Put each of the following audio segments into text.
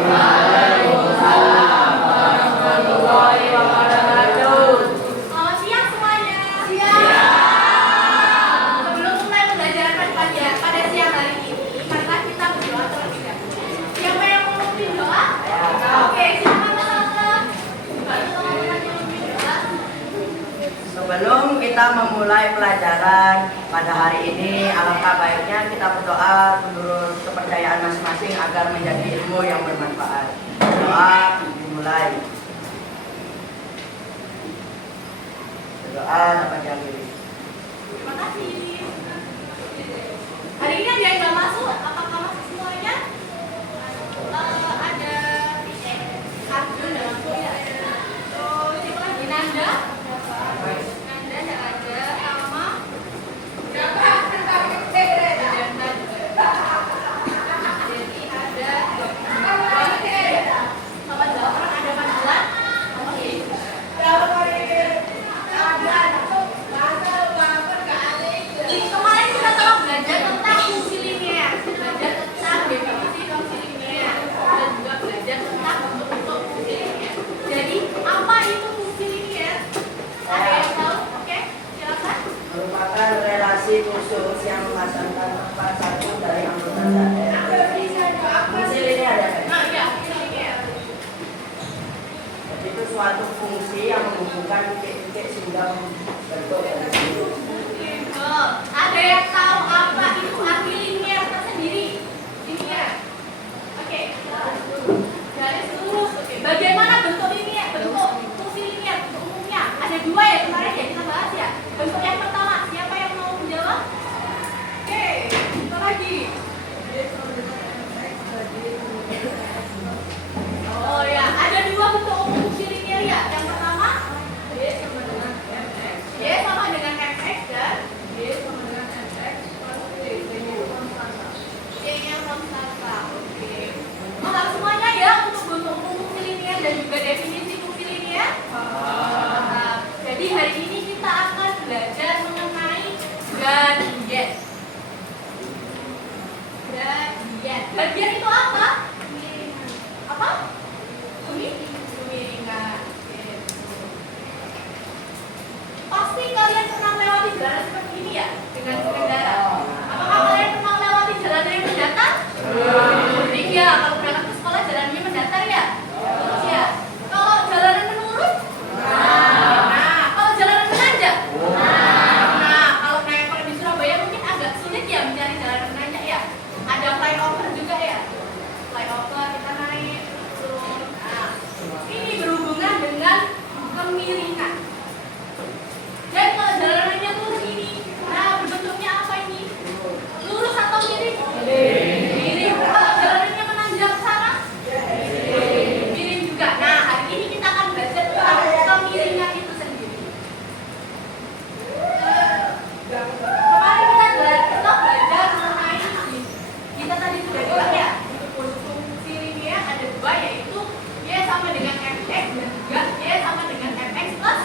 Waalaikumsalam warahmatullahi wabarakatuh. Selamat siang semuanya. Siang. Sebelum mulai pembelajaran pelajaran pada siang hari ini, marilah kita berdoa terlebih dahulu. Siapa yang mau memimpin doa? Oke, silakan teman-teman. Bantu teman-teman yang memimpin doa. Sebelum kita memulai pelajaran pada hari ini, alangkah baiknya kita berdoa menurut kepercayaan masing-masing agar menjadi ilmu yang bermanfaat. Doa dimulai. Berdoa dapat dihadiri. Terima kasih. Hari ini ada yang nggak masuk? Apakah masuk semuanya? Ada Arjun dan aku ya. Terus siapa lagi? Nanda? Nanda nggak ada. Alma? Berapa? Jadi ada. Sama 8 ada 14. Oke. Kemarin kita telah belajar tentang fungsi linear, belajar tentang definisi fungsi linear, dan juga belajar tentang bentuk-bentuk fungsi linear. Jadi apa itu fungsi linear? Ada yang tahu? Oke, silakan. Merupakan relasi khusus yang menghasilkan tempat satu dari anggota daerah. Fungsi linear ya? Nah, iya, fungsi linear. Itu suatu fungsi yang menghubungkan titik-titik sehingga membentuk. Ada yang tahu apa itu arti linear tersendiri? Linear. Oke. Garis lurus. Oke. Bagaimana bentuk linear? Bentuk fungsi linear bentuk umumnya. Ada 2 ya kemarin ya kita bahas ya. Bentuk yang pertama, siapa yang mau menjawab? Oke. Apa lagi? Oh ya, ada 2 bentuk umum fungsi linear ya. Yang pertama Y sama dengan Mx. Y sama dengan Mx dan Y sama dengan Mx plus D. Y-nya konstanta. Oke. Mau tahu semuanya ya untuk bentuk umum fungsi linear dan juga definisi fungsi linear? Jadi hari ini kita akan belajar mengenai gradien. Gradien itu apa? Apa? Kemiringan. Pasti kalian pernah melewati jalan seperti ini ya dengan pengendara. Apakah kalian pernah melewati jalan yang mendatar? Iya, kalau berangkat ke sekolah jalannya mendatar ya. Terus ya. Kalau jalanan menurun? Nah, kalau jalanan menanjak? Nah, kalau naik di Surabaya mungkin agak sulit ya mencari jalan menanjak ya. Ada flyover juga ya. Flyover kita naik turun. Nah, ini berhubungan dengan kemiringan. Dan kalau jalanannya lurus ini, nah bentuknya apa ini? Lurus atau miring? Miring. Kalau jalanannya menanjak ke sana? Miring juga. Nah, hari ini kita akan belajar tentang kemiringan itu sendiri. Kemarin kita belajar mengenai ini. Kita tadi sudah bilang ya, untuk fungsi linear ada 2 yaitu Y sama dengan Mx dan juga Y sama dengan Mx plus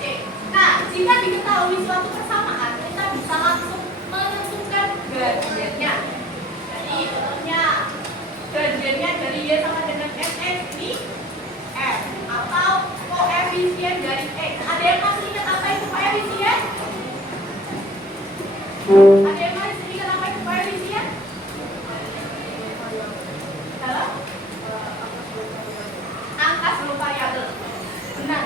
C. Nah, jika diketahui suatu persamaan, kita bisa langsung menentukan gradiennya. Jadi, contohnya gradiennya dari Y sama dengan Mx ini F atau koefisien dari X. Ada yang masih ingat apa itu koefisien? Ada yang masih ingat apa itu koefisien? Halo? Angka sebelum variabel. Benar.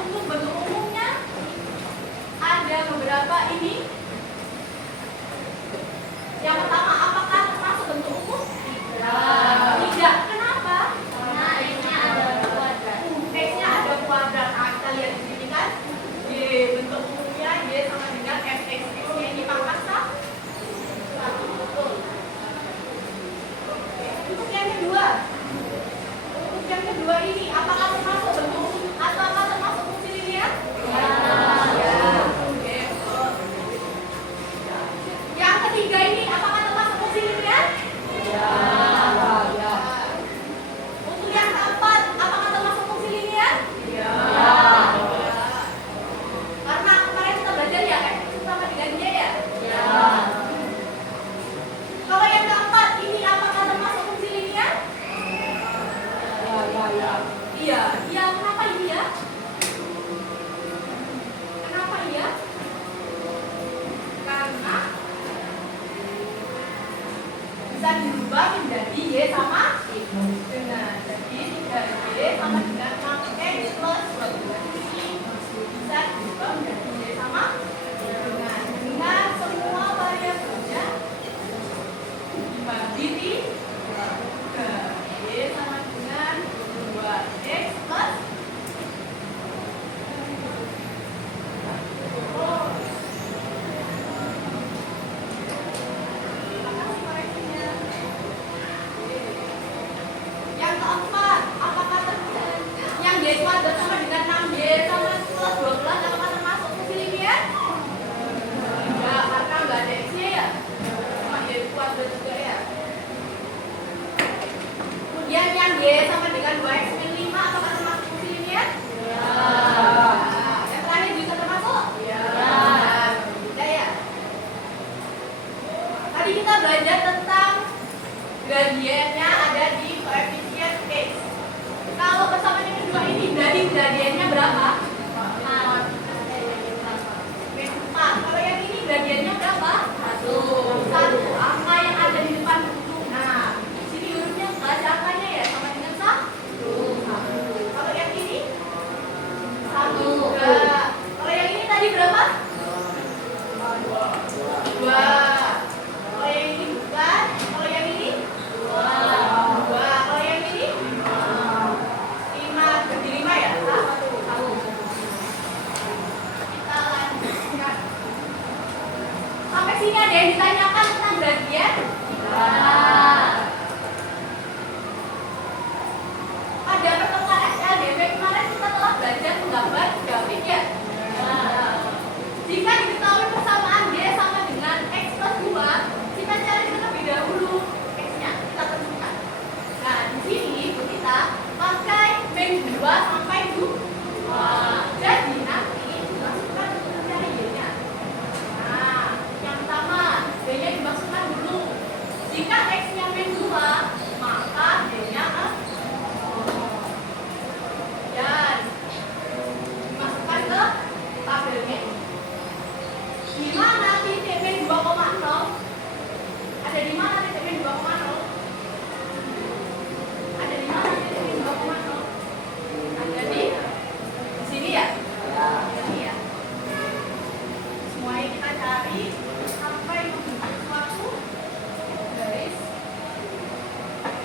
Untuk bentuk umumnya ada beberapa ini. Yang pertama, apakah termasuk bentuk umum? Tidak. Kenapa? Karena X-nya ada kuadrat. X-nya ada kuadrat. Nah, kita lihat di sini kan. Y bentuk umumnya Y sama dengan Fx. X-nya ini pangkat satu. Betul. Untuk yang kedua. Untuk yang kedua ini, apakah termasuk bentuk umum atau apakah termasuk fungsi linear? Ya. Oke. Yang ketiga ini, apakah termasuk fungsi linear? Ya. Untuk yang keempat, apakah termasuk fungsi linear? Ya. Karena kemarin kita belajar ya, F sama dengan Y ya? Ya. Kalau yang keempat, bisa dirubah menjadi Y sama X. Nah, jadi 3Y sama dengan 6X plus 22 ini bisa dirubah menjadi Y sama dengan semua variabelnya dibagi 3. Y sama dengan 2X plus yang keempat, apakah yang Y kuadrat sama dengan 6Y sama plus 12 apakah termasuk fungsi linier? Enggak, karena nggak ada X-nya ya. Cuma Y kuadrat juga ya. Kemudian yang Y sama dengan 2X min 5 apakah termasuk fungsi linier? Ya. Yang terakhir juga termasuk? Ya. Tidak ya. Tadi kita belajar tentang gradiennya ada di koefisien X. Kalau persamaan yang kedua ini berarti gradiennya berapa? 4. Kalau yang ini gradiennya berapa? 1. Angka yang ada di depan huruf. Nah, di sini hurufnya nggak ada angkanya ya, sama dengan 1. Kalau yang ini 1. Kalau yang ini tadi berapa? 2. Kalau yang ini bukan. Kalau yang ini 2. Kalau yang ini 5. Berarti 5 ya? 1. Kita lanjutkan. Sampai sini ada yang ditanyakan tentang gradien? Pada pertemuan SLDB kemarin kita telah belajar menggambar grafik ya? Jika diketahui persamaan Y sama dengan X plus 2, kita cari terlebih dahulu X-nya, kita tentukan. Nah, di sini kita pakai min 2 sampai 2. Jadi nanti dimasukkan untuk mencari Y-nya. Nah, yang pertama, Y-nya dimasukkan dulu. Jika X-nya min 2, maka Y-nya 0. Dan dimasukkan ke tabelnya. Di mana titik min 2,0? Ada di mana titik min 2,0? Ada di mana titik min 2,0? Ada di sini ya? Di sini ya. Semuanya kita cari sampai membentuk suatu garis.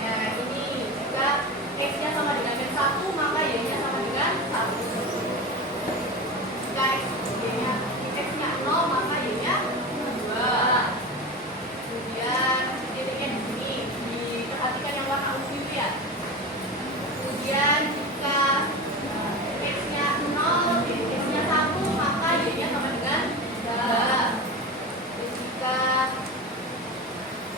Ya, ini jika X-nya sama dengan min 1, maka Y-nya sama dengan 1. Jika X-nya 0, maka Y-nya 2. Kemudian titiknya di sini, diperhatikan yang warna ungu itu ya. Kemudian jika X-nya 0, X-nya 1, maka Y-nya sama dengan 3. Jika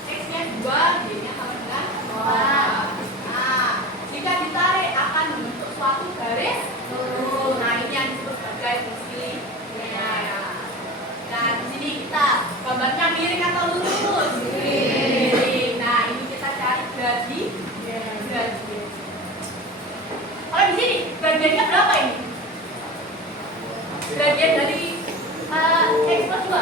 X-nya 2, Y-nya sama dengan 4. Nah, jika ditarik akan membentuk suatu garis lurus. Nah, ini yang disebut sebagai fungsi linier. Nah, di sini kita gambarnya miring atau lurus? Miring. Nah, ini kita cari gradien. Kalau di sini gradiennya berapa ini? Gradien dari X plus 2.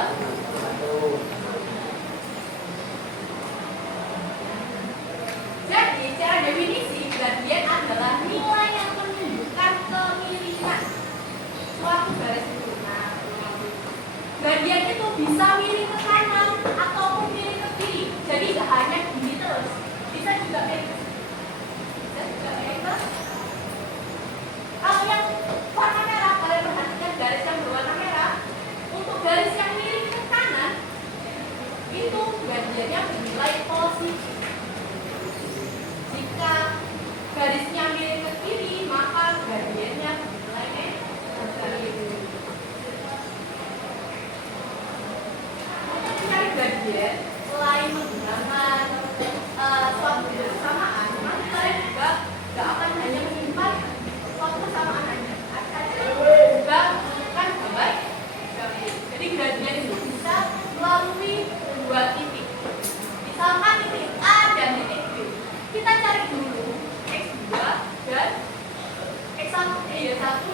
Jadi, secara definisi gradien adalah nilai yang menunjukkan kemiringan suatu garis itu. Nah, gradien itu bisa miring ke kanan ataupun miring ke kiri. Jadi nggak hanya gini terus, bisa juga miring ke sini. Bisa juga miring ke. Kalau yang warna merah, kalian perhatikan garis yang berwarna merah. Untuk garis yang miring ke kanan, itu gradiennya bernilai positif. Jika garisnya miring ke kiri, maka gradiennya bernilai negatif. Untuk mencari gradien, selain menggunakan suatu persamaan, maka kalian juga nggak akan hanya menyimpan suatu persamaan aja, juga menemukan gambar grafik. Jadi gradien itu bisa melalui dua titik. Misalkan titik A dan titik B. Kita cari dulu X2 dan X1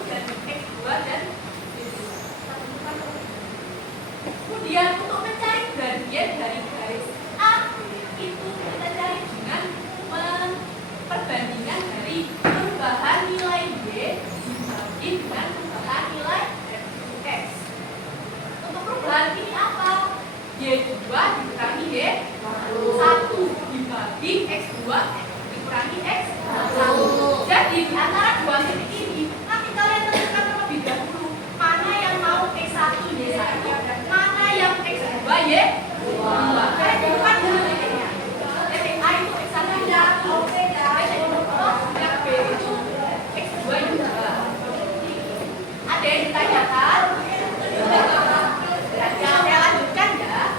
dan X2 dan kemudian untuk mencari gradien dari garis A itu Y2 dikurangi Y1 dibagi X2 dikurangi X1. Jadi di antara dua titik ini nanti kalian tentukan terlebih dahulu mana yang mau X1 Y1, mana yang X2 Y2. Kalian tentukan dulu titiknya. Titik A itu X1 Y1, titik B itu X2 Y2. Ada yang ditanyakan? Yang saya lanjutkan ya.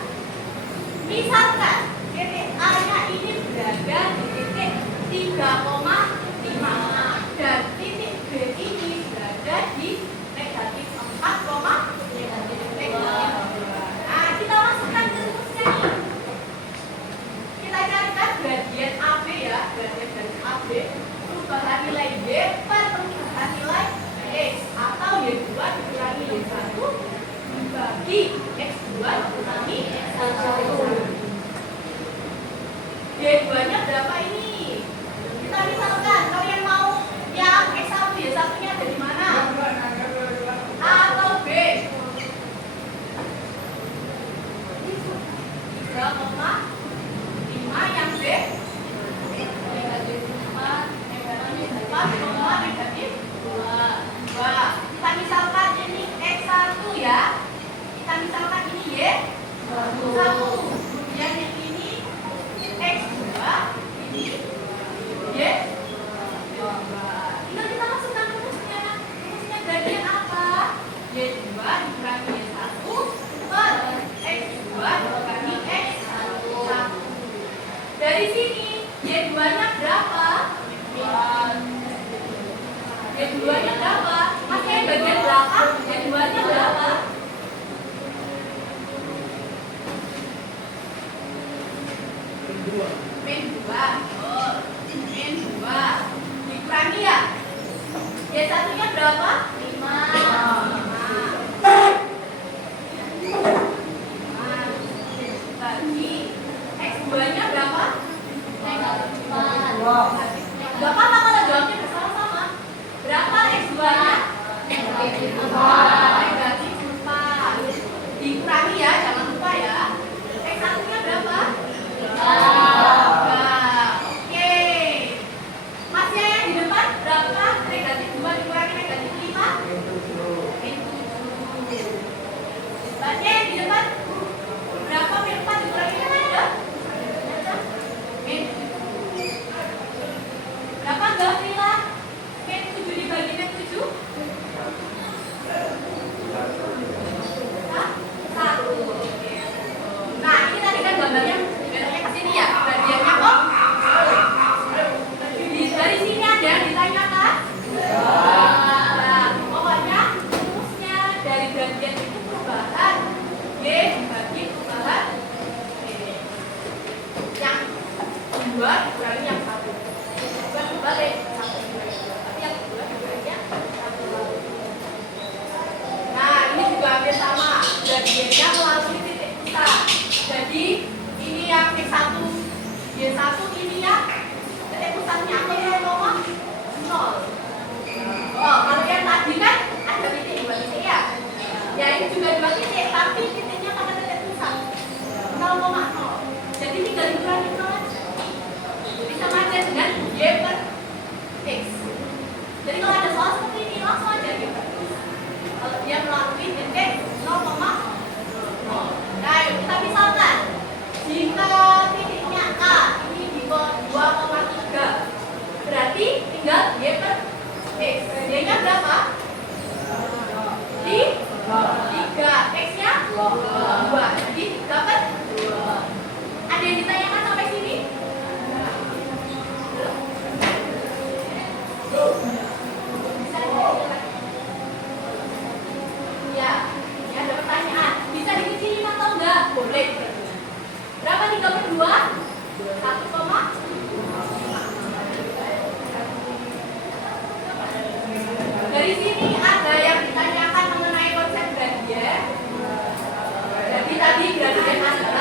Misalkan titik A-nya ini berada di titik 3,5 dan titik B ini berada di negatif 4,5. Nah, kita masukkan ke rumusnya nih. Kita carikan gradien AB ya, gradien dari AB, perubahan nilai Y per perubahan nilai X atau Y2 dikurangi Y1 dibagi X2 dikurangi X1. Y2-nya berapa ini? Kita misalkan kalian mau yang X1 Y1-nya ada di mana? A atau B? 3,5 yang B negatif 4 negatif 2. Kita misalkan ini X1 ya. Kita misalkan ini Y1. Kemudian yang ini X2, ini Y2. Tinggal kita masukkan rumusnya. Rumusnya gradien apa? Y2 dikurangi Y1 per X2 dikurangi X1. Dari sini Y2-nya berapa? Y2-nya berapa? Masih bagian belakang, Y2-nya berapa? Min 2. Min 2. Dikurangi ya? Y1-nya berapa? 5. Bagi X2-nya berapa? Negatif 4. Bapak malah jawabnya bersama-sama. Berapa X2-nya? Negatif 4. Negatif 4. Dikurangi ya, jangan lupa ya. X1-nya berapa? 5. Oke. Masih yang di depan berapa? Negatif 2 dikurangi negatif 5? Min 7. Baca yang di depan berapa min 4 dikurangi dengan min 7. Berapa Gavrila? Min 7 dibagi min 7? Hah? 1. Nah, ini tadi kan gambarnya ke sini ya. Gradiennya kok? Dari sini ada yang ditanyakan? Nah, pokoknya rumusnya dari gradien itu perubahan Y dibagi perubahan yang 2 dikurangi yang 1. Bukan kebalik, 1 dikurangi 2. Tapi yang 2 dikurangi 1. Nah, ini juga hampir sama. Gradiennya melalui titik pusat. Jadi, ini yang X1 Y1 ini ya titik pusatnya atau 0,0. Oh, kalau yang tadi kan ada titik 2 titik ya. Ya ini juga 2 titik, tapi titiknya pada titik pusat 0,0. Jadi tinggal dikurangi 0 aja. Bisa aja dengan Y per X. Jadi kalau ada soal seperti ini langsung aja gitu. Kalau dia melalui titik 0,0. Nah, yuk kita misalkan jika titiknya A ini di 2,3, berarti tinggal Y per X. Y-nya berapa? Di 3. X-nya 2. Jadi dapat 2. Ada yang ditanyakan sampai sini? Bisa ditanyakan? Ya, ini ada pertanyaan. Bisa dikecilin atau enggak? Boleh. Berapa 3 per 2? 1,5. Dari sini ada yang ditanyakan mengenai konsep gradien. Jadi tadi gradien ada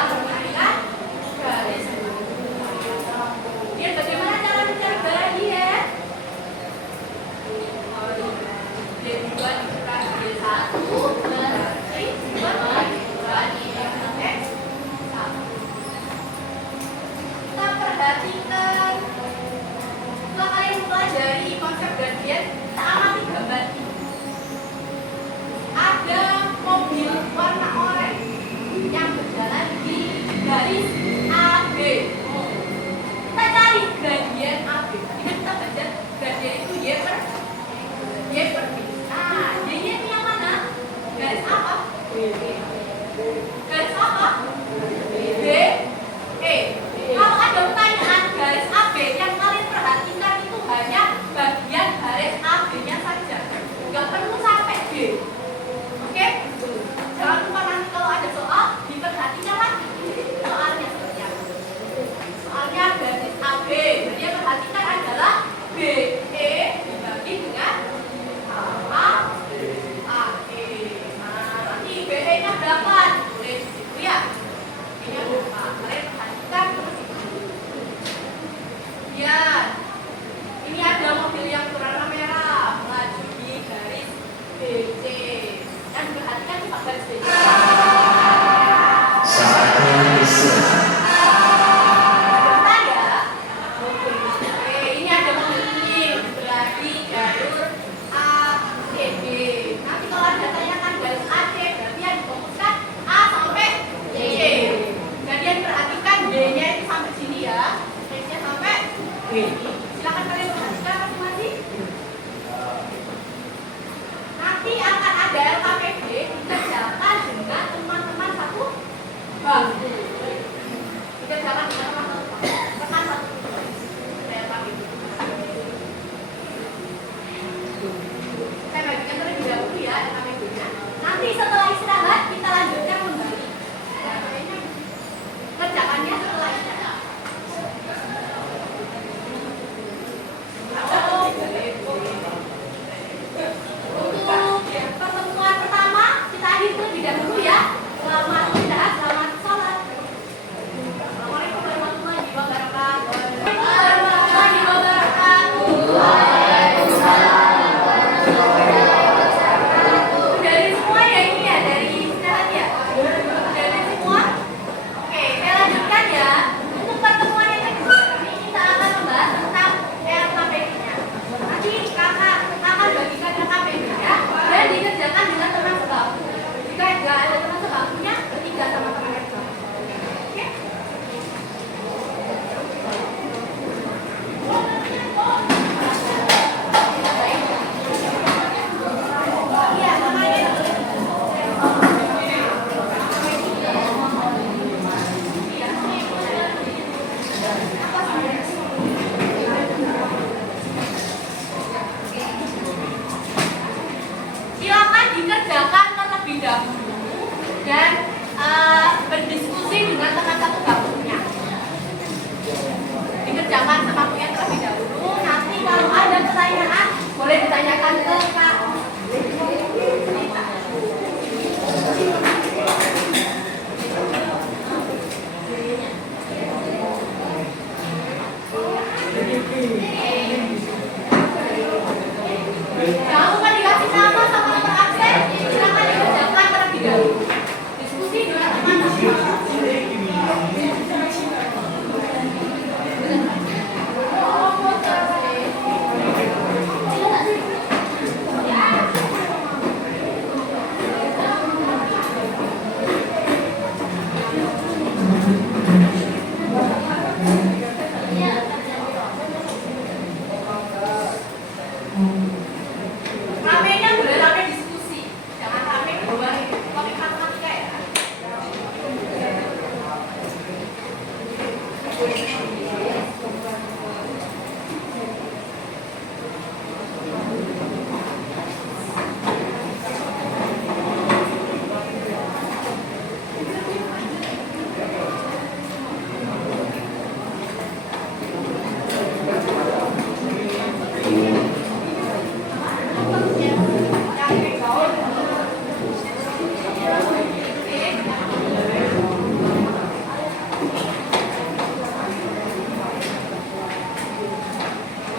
Ramenya boleh rame diskusi, jangan rame buat topik matematika ya.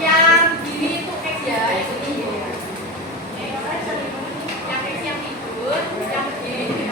Yang gini itu X ya, yang ini. Yang X yang tidur, yang begini.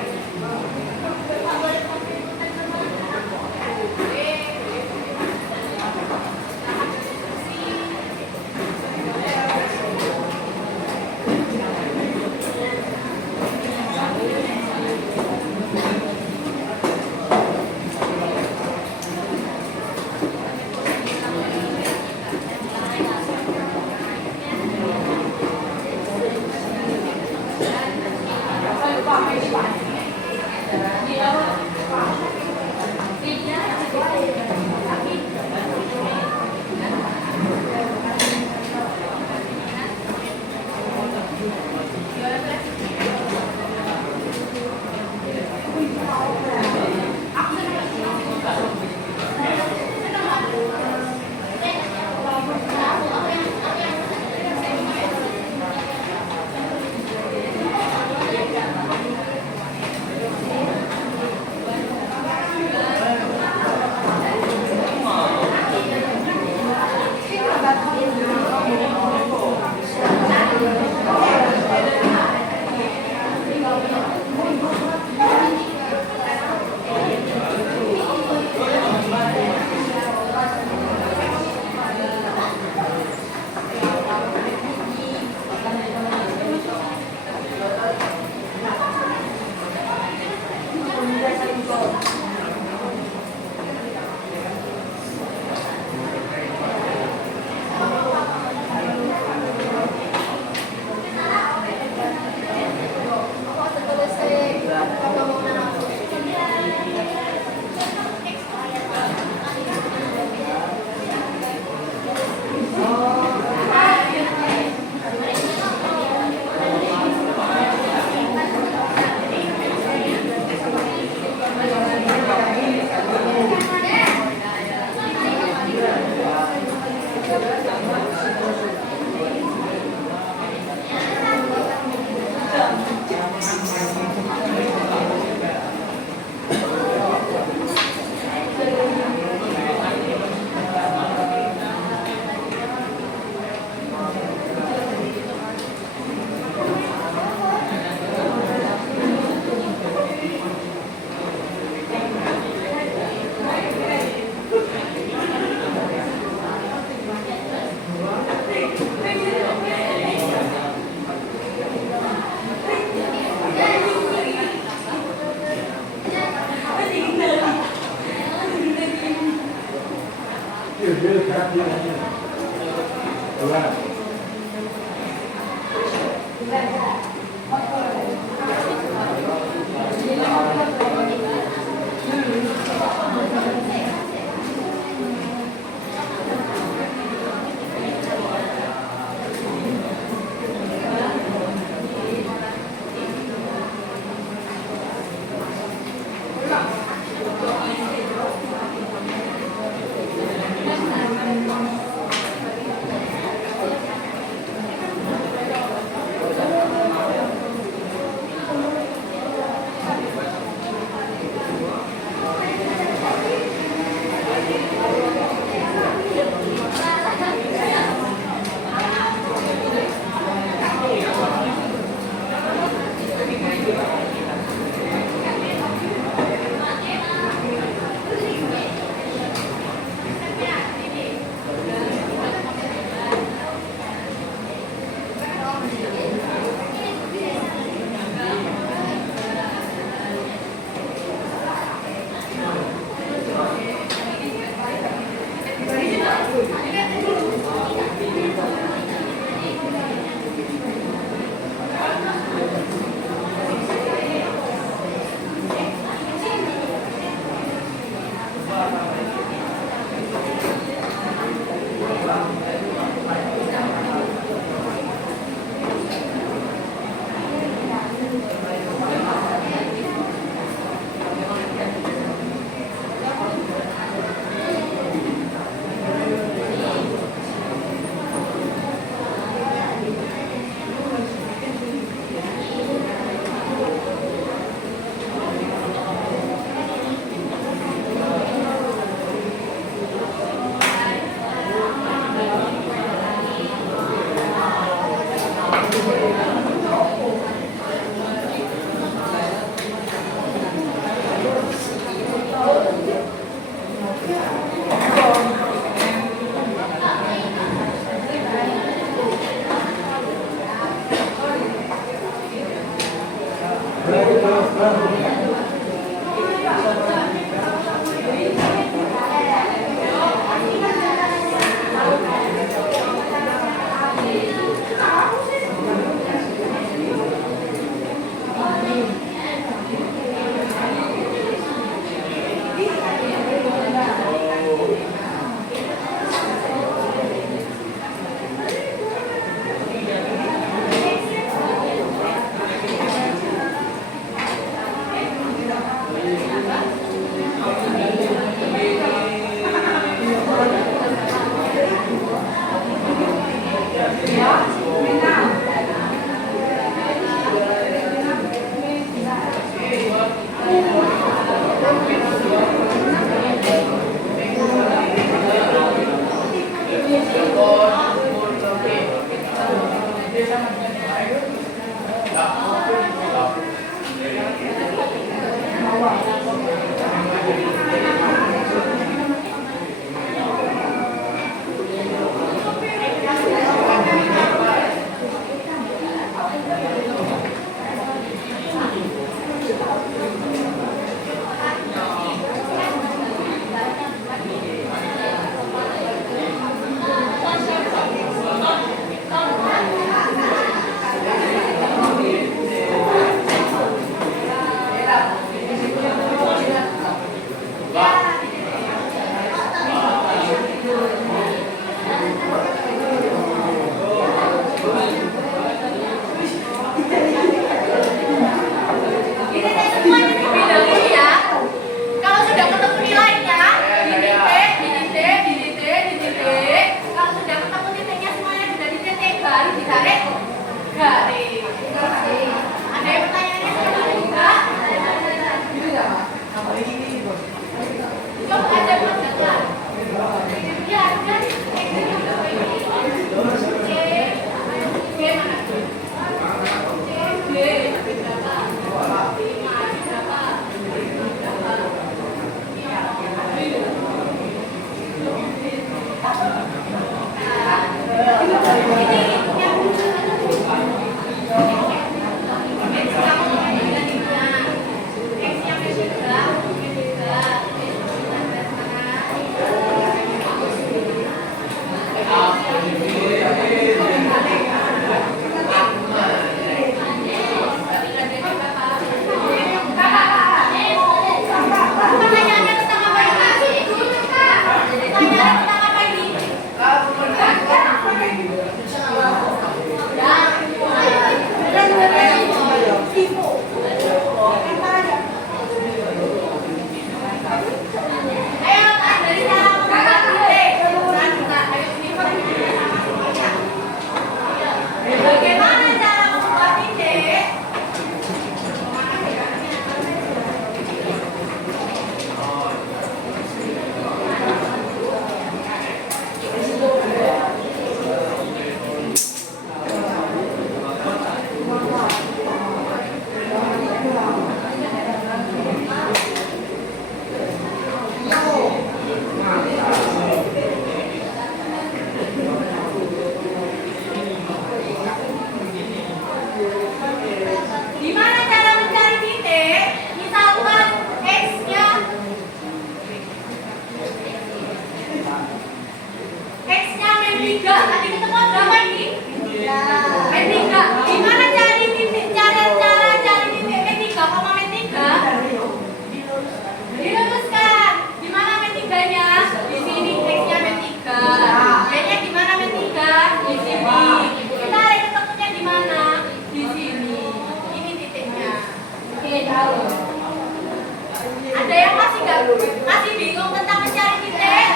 Masih bingung tentang mencari titik?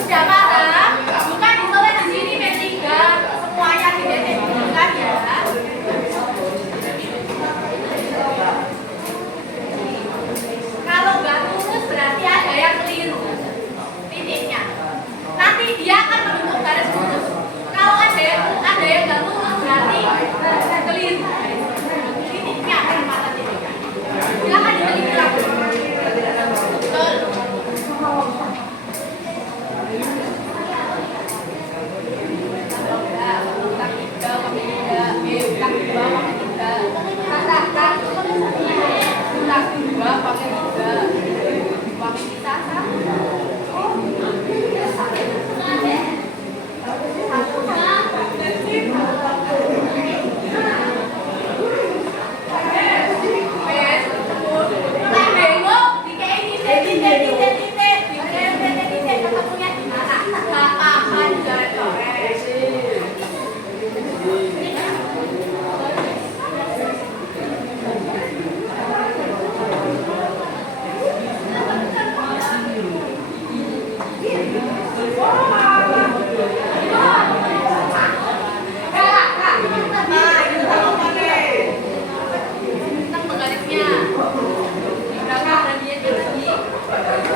Sudah paham? Bukan ditulis di sini P3. Semuanya titik bukan ya. Kalau nggak lurus berarti ada yang keliru titiknya. Nanti dia akan membentuk garis lurus. Kalau ada yang nggak lurus berarti keliru. Titiknya ada mata titiknya. Silakan diteliti lagi. Betul. Tentang penggarisnya. Berapa dia lagi?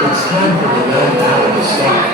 It's time for the man out of the state.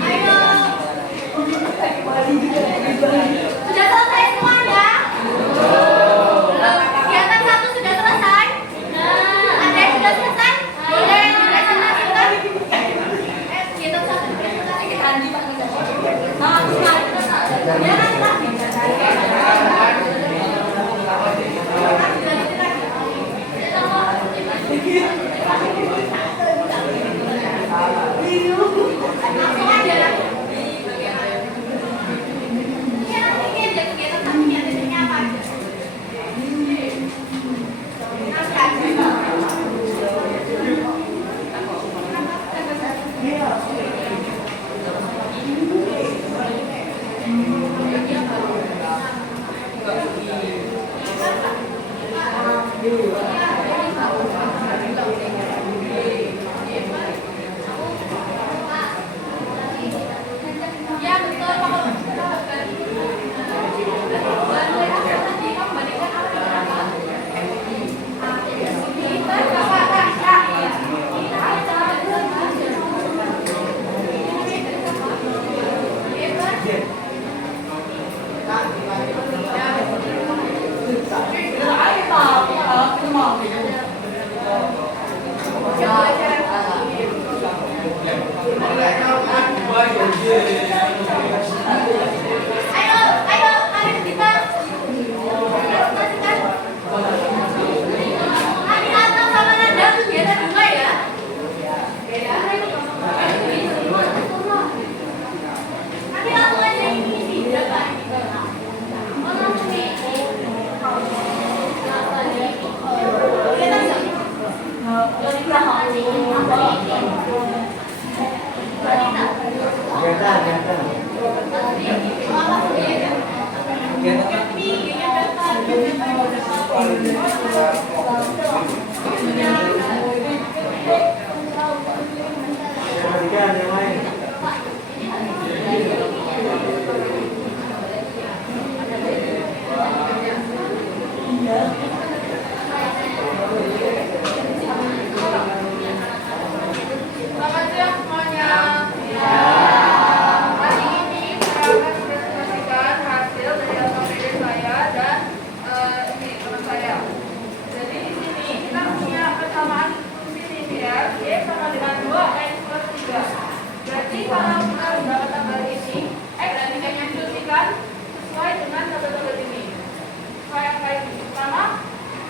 Ayo.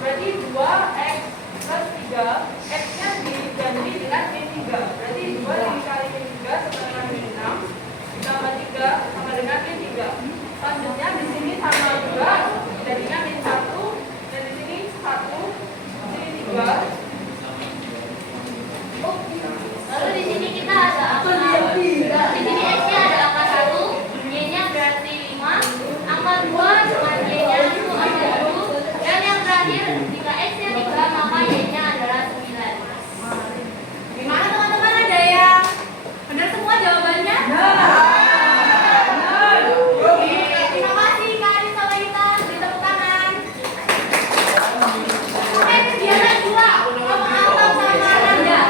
Berarti 2x plus 3, x-nya diganti dengan min 3. Berarti 2 dikali min 3 sama dengan min 6, ditambah 3 sama dengan min 3. Selanjutnya di sini sama juga, jadinya min 1, dan di sini 1, di sini 3. Lalu di sini kita ada angka. Di sini x-nya ada angka 1, y-nya berarti 5, angka 2 dengan y-nya itu ada 1, dan yang terakhir jika x-nya 3 maka y-nya adalah 9. Gimana teman-teman, ada yang benar semua jawabannya? Oke, terima kasih Kak Adit sama Ita, beri tepuk tangan. Oke, kegiatan 2, kamu Antam sama Nanda.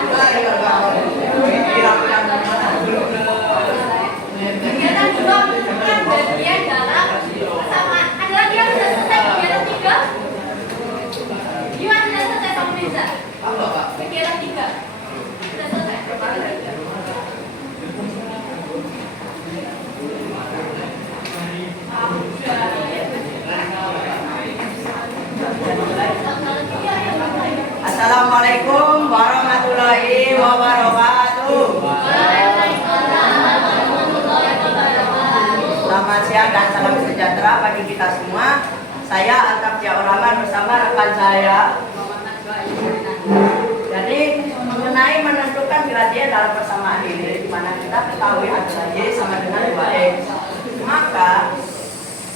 Kegiatan 2 menentukan bagian dalam persamaan. Ada lagi yang sudah selesai kegiatan 3? Gimana sudah selesai sama Mirza? Kegiatan 3 sudah selesai. Assalamualaikum warahmatullahi wabarakatuh. Selamat siang dan salam sejahtera bagi kita semua. Saya Altaf Rahman bersama rekan saya. Jadi mengenai menentukan gradien dalam persamaan ini, di mana kita ketahui adalah y sama dengan 2x, maka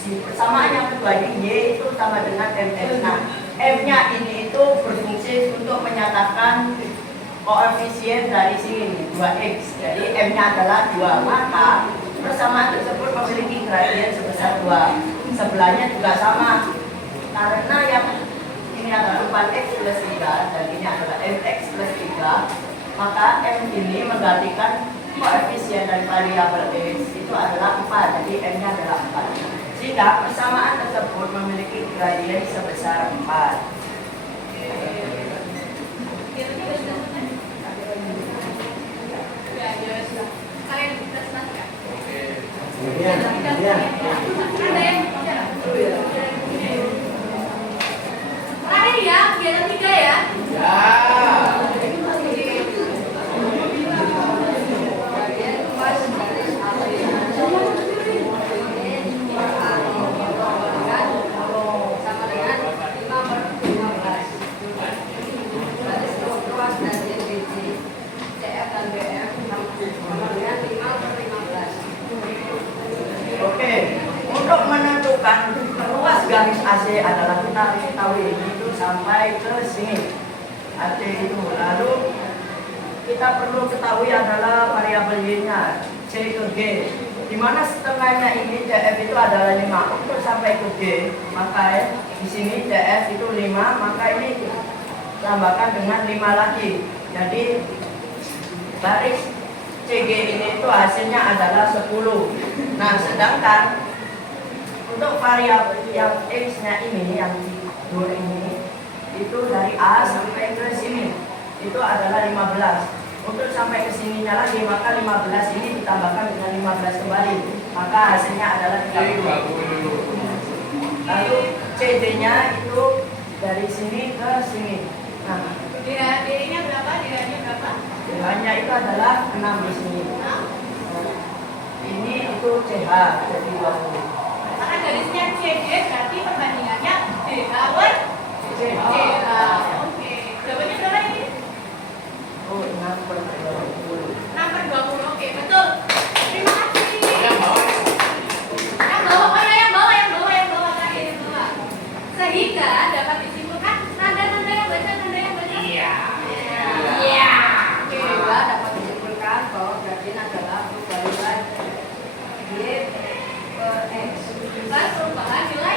di persamaan yang kedua y itu sama dengan mx. Nah, m-nya ini itu berfungsi untuk menyatakan koefisien dari sini 2x. Jadi m-nya adalah 2, maka persamaan tersebut memiliki gradien sebesar 2. Sebelahnya juga sama, karena yang ini adalah 4x plus 3 dan ini adalah mx plus 3, maka m ini menggantikan koefisien dari variabel x itu adalah 4, jadi m-nya adalah 4. Sehingga persamaan tersebut memiliki gradien sebesar 4. Terakhir ya, kegiatan 3 ya. Oke, untuk menentukan ruas garis AC adalah kita harus tahu ini itu sampai ke sini AC itu. Lalu kita perlu ketahui adalah variabel y-nya C ke G, di mana setengahnya ini CF itu adalah 5. Untuk sampai ke G, maka di sini CF itu 5, maka ini tambahkan dengan 5 lagi. Jadi garis CG ini itu hasilnya adalah 10. Nah, sedangkan untuk variabel yang X-nya ini, yang dua ini, itu dari A sampai ke sini, itu adalah 15. Untuk sampai ke sininya lagi, maka 15 ini ditambahkan dengan 15 kembali, maka hasilnya adalah 30. Lalu CD-nya itu dari sini ke sini. Nah, D-nya berapa? D-nya berapa? nilainya itu adalah 6 di sini. Ini itu CH, jadi 20. Karena garisnya CD berarti perbandingannya DH per CH. Oke. Jawabannya berapa ini? Oh, 6/20. 6/20. Oke, betul. Terima kasih. Yang bawah. Oh ya, yang bawah terakhir yang bawah. Sehingga dapat disimpulkan tanda yang baca. Iya. Sehingga dapat disimpulkan bahwa gradien adalah perubahan y per x. Perubahan nilai